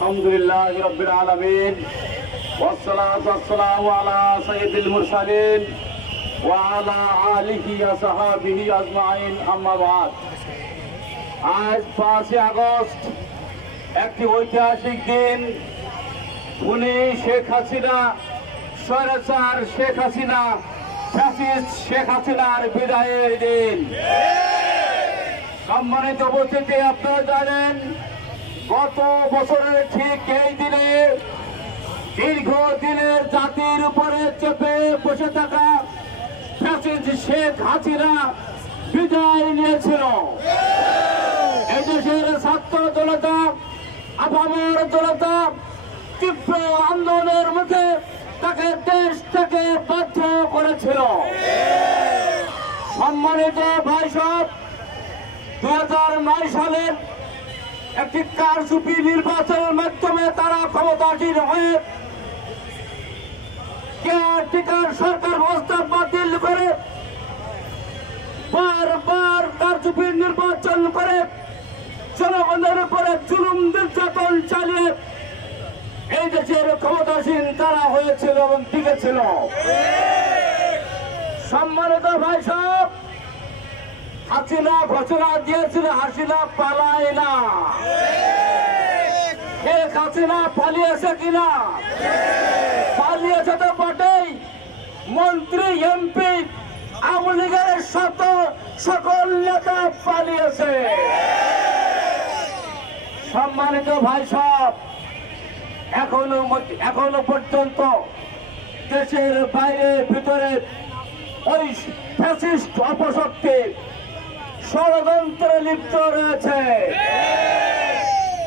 আলহামদুলিল্লাহি রাব্বিল আলামিন ওয়াসসালাতু ওয়াসসালামু আলা সাইয়্যিদিল মুরসালিন ওয়া আলা আলিহি ওয়া সাহবিহি আজমাইন, আম্মা বাদ। আজ 5 আগস্ট একটি ঐতিহাসিক দিন। উনি শেখ হাসিনা, স্বৈরাচার শেখ হাসিনা, ফ্যাসিস্ট শেখ হাসিনার বিদায়ের দিন। সম্মানিত উপস্থিতি, আপনারা জানেন গত বছরের ঠিক এই দিনে দীর্ঘদিনের জাতির উপরে চেপে বসে থাকা ফ্যাসিস্ট শেখ হাসিনা বিদায় নিয়েছিল। এই দেশের ছাত্র জনতা, আপামর জনতা তীব্র আন্দোলনের মুখে তাকে দেশ থেকে বাধ্য করেছিল। সম্মানিত ভাই সব, 2009 সালের একটি কারচুপি নির্বাচনের মাধ্যমে তারা ক্ষমতাসীন হয়ে কেয়ারটেকার সরকার ব্যবস্থা বাতিল করে বারবার কারচুপির নির্বাচন করে জনগণের উপরে জুলুম নির্যাতন চালিয়ে এই দেশের ক্ষমতাসীন তারা হয়েছিল এবং টিকেছিল। সম্মানিত ভাই সব, হাসিনা ঘোষণা দিয়েছিল হাসিনা পালায় না। শেখ হাসিনা পালিয়েছে কিনা? পালিয়েছে তো বটেই। মন্ত্রী, এমপি, আওয়ামী লীগের সকল নেতা পালিয়েছে। সম্মানিত ভাই সব, এখনো পর্যন্ত দেশের বাইরে ভিতরে ওই ফ্যাসিস্ট অপশক্তি ষড়যন্ত্রে লিপ্ত রয়েছে।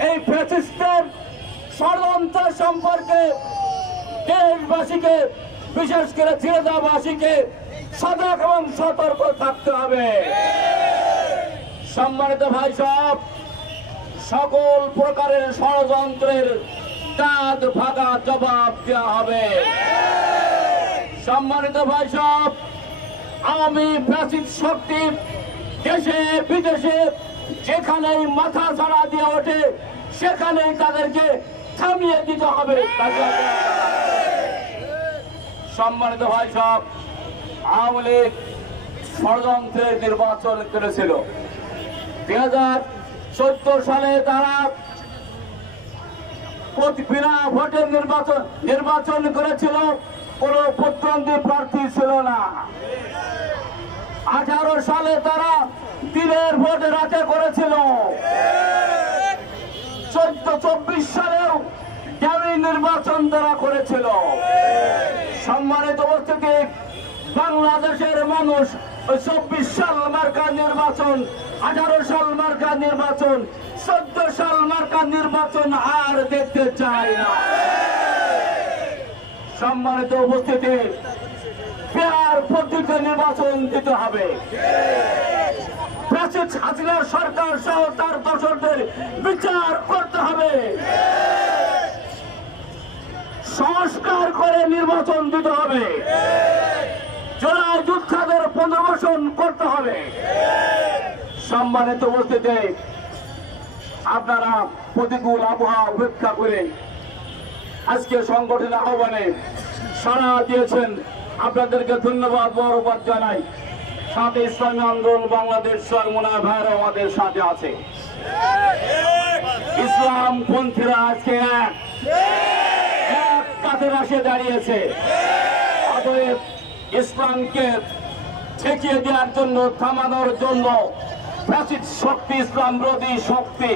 এই ফ্যাসিস্টের ষড়যন্ত্র সম্পর্কে দেশবাসীকে, বিশেষ করে জেলাবাসীকে সজাগ এবং সতর্ক থাকতে হবে। সম্মানিত ভাই সব, সকল প্রকারের ষড়যন্ত্রের দাঁত ভাঙা জবাব দেওয়া হবে। সম্মানিত ভাই সব, আওয়ামী ফ্যাসিস্ট শক্তি দেশে বিদেশে যেখানেই মাথা ছাড়া দিয়ে ওঠে সেখানেই তাদেরকে থামিয়ে দিতে হবে। সম্মানিত ভাই সব, আওয়ামী লীগ ষড়যন্ত্রের নির্বাচন করেছিল। 2014 সালে তারা বিনা ভোটের নির্বাচন করেছিল, কোন প্রতিদ্বন্দ্বী প্রার্থী ছিল না। 18 সালে তারা দিনের ভোট রাতে করেছিল। 14-24 সালেও ডামি নির্বাচন তারা করেছিল। সম্মানিত উপস্থিতি, বাংলাদেশের মানুষ 24 সাল মার্কা নির্বাচন, 18 সাল মার্কা নির্বাচন, 14 সাল মার্কা নির্বাচন আর দেখতে চায় না। সম্মানিত উপস্থিতি, ফেয়ার পদ্ধতিতে নির্বাচন দিতে হবে। ফ্যাসিস্ট হাসিনার সরকার সহ তার দোষরদের বিচার করতে হবে। সংস্কার করে নির্বাচন দিতে হবে। জুলাই যুদ্ধাদের পুনর্বাসন করতে হবে। সম্মানিত উপস্থিতি, আপনারা প্রতিকূল আবহাওয়া উপেক্ষা করে আজকে সংগঠনের আহ্বানে সাড়া দিয়েছেন, আপনাদেরকে ধন্যবাদ বরবাদ জানাই। সাথে ইসলামী আন্দোলন বাংলাদেশ চরমোনা ভাইরা আমাদের সাথে আছে। ইসলাম পন্থীরা আজকে এক কাঁধের আসে দাঁড়িয়েছে। অতএব ইসলামকে ঠেকিয়ে দেওয়ার জন্য, থামানোর জন্য ফ্যাসিস্ট শক্তি, ইসলাম বিরোধী শক্তি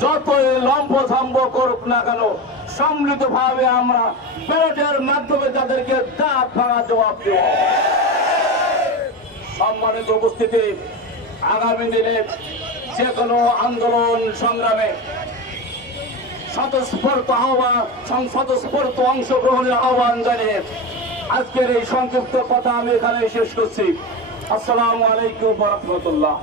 যতই লম্ব-ঝম্ব করুক না কেন, সম্মিলিত ভাবে আমরা ব্যালটের মাধ্যমে তাদেরকে দাঁত ভাঙা জবাব দেব। সম্মানিত উপস্থিতি, আগামী দিনে যে কোনো আন্দোলন সংগ্রামে স্বতঃস্ফূর্ত অংশগ্রহণের আহ্বান জানিয়ে আজকের এই সংক্ষিপ্ত কথা আমি এখানে শেষ করছি। আসসালামু আলাইকুম ওয়া রাহমাতুল্লাহ।